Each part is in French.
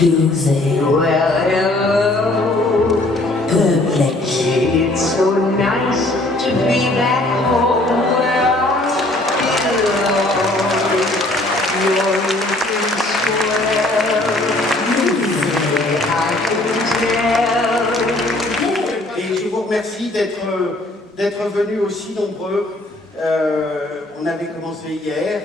losing. Well, hello. Perfect. It's so nice to be back home where I belong. You're looking swell. I can tell. Et je vous remercie d'être venus aussi nombreux. On avait commencé hier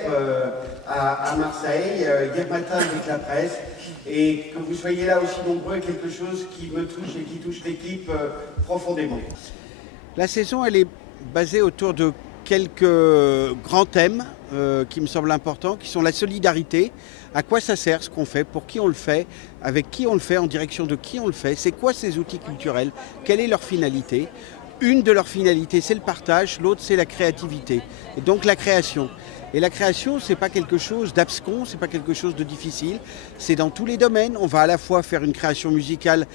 à Marseille, hier matin avec la presse, et que vous soyez là aussi nombreux est quelque chose qui me touche et qui touche l'équipe profondément. La saison, elle est basée autour de quelques grands thèmes qui me semblent importants, qui sont la solidarité, à quoi ça sert ce qu'on fait, pour qui on le fait, avec qui on le fait, en direction de qui on le fait, c'est quoi ces outils culturels, quelle est leur finalité. Une de leurs finalités, c'est le partage, l'autre, c'est la créativité, et donc la création. Et la création, c'est pas quelque chose d'abscon, c'est pas quelque chose de difficile, c'est dans tous les domaines. On va à la fois faire une création musicale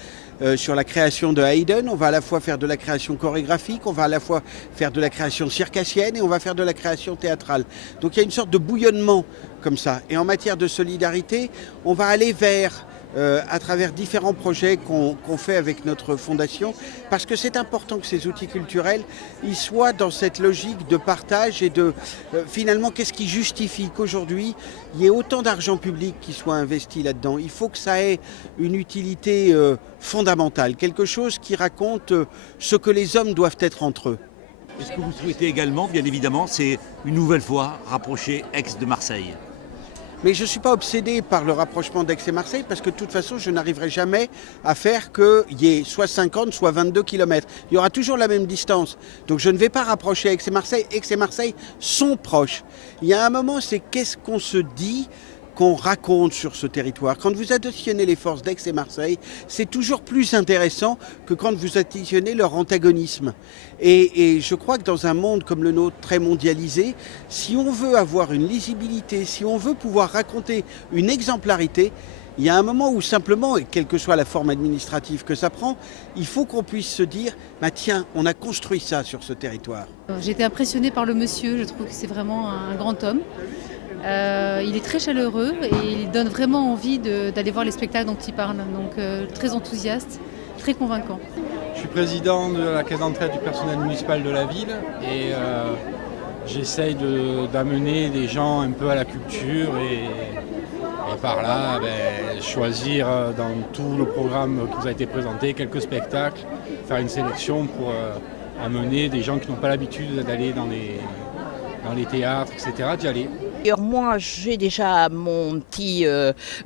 sur la création de Haydn, on va à la fois faire de la création chorégraphique, on va à la fois faire de la création circassienne et on va faire de la création théâtrale. Donc il y a une sorte de bouillonnement comme ça. Et en matière de solidarité, on va aller vers à travers différents projets qu'on fait avec notre fondation, parce que c'est important que ces outils culturels ils soient dans cette logique de partage et de finalement qu'est-ce qui justifie qu'aujourd'hui il y ait autant d'argent public qui soit investi là-dedans. Il faut que ça ait une utilité fondamentale, quelque chose qui raconte ce que les hommes doivent être entre eux. Ce que vous souhaitez également, bien évidemment, c'est une nouvelle fois rapprocher Aix de Marseille. Mais je ne suis pas obsédé par le rapprochement d'Aix et Marseille parce que de toute façon, je n'arriverai jamais à faire qu'il y ait soit 50, soit 22 km. Il y aura toujours la même distance. Donc je ne vais pas rapprocher Aix et Marseille. Aix et Marseille sont proches. Il y a un moment, c'est qu'est-ce qu'on se dit, qu'on raconte sur ce territoire. Quand vous additionnez les forces d'Aix et Marseille, c'est toujours plus intéressant que quand vous additionnez leur antagonisme. Et je crois que dans un monde comme le nôtre, très mondialisé, si on veut avoir une lisibilité, si on veut pouvoir raconter une exemplarité, il y a un moment où simplement, et quelle que soit la forme administrative que ça prend, il faut qu'on puisse se dire bah tiens, on a construit ça sur ce territoire. J'ai été impressionnée par le monsieur, je trouve que c'est vraiment un grand homme. Il est très chaleureux et il donne vraiment envie d'aller voir les spectacles dont il parle. Donc très enthousiaste, très convaincant. Je suis président de la caisse d'entraide du personnel municipal de la ville et j'essaye d'amener les gens un peu à la culture et par là choisir dans tout le programme qui nous a été présenté quelques spectacles, faire une sélection pour amener des gens qui n'ont pas l'habitude d'aller dans les théâtres, etc., d'y aller. Moi, j'ai déjà mon petit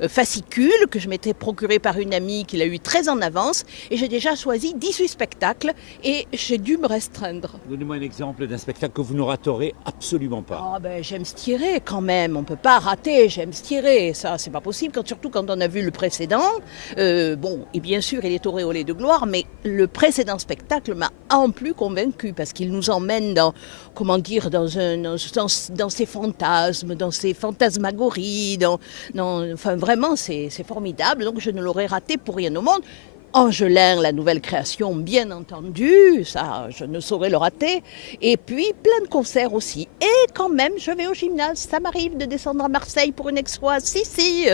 fascicule que je m'étais procuré par une amie qui l'a eu très en avance et j'ai déjà choisi 18 spectacles et j'ai dû me restreindre. Donnez-moi un exemple d'un spectacle que vous ne raterez absolument pas. J'aime se tirer quand même, on ne peut pas rater, j'aime se tirer, ça c'est pas possible, surtout quand on a vu le précédent. Et bien sûr il est auréolé de gloire, mais le précédent spectacle m'a en plus convaincu parce qu'il nous emmène dans ses fantasmes, dans ses fantasmagories, enfin vraiment c'est formidable, donc je ne l'aurais raté pour rien au monde. Angelin, la nouvelle création, bien entendu, ça je ne saurais le rater. Et puis plein de concerts aussi. Et quand même, je vais au gymnase, ça m'arrive de descendre à Marseille pour une ex-fois, si.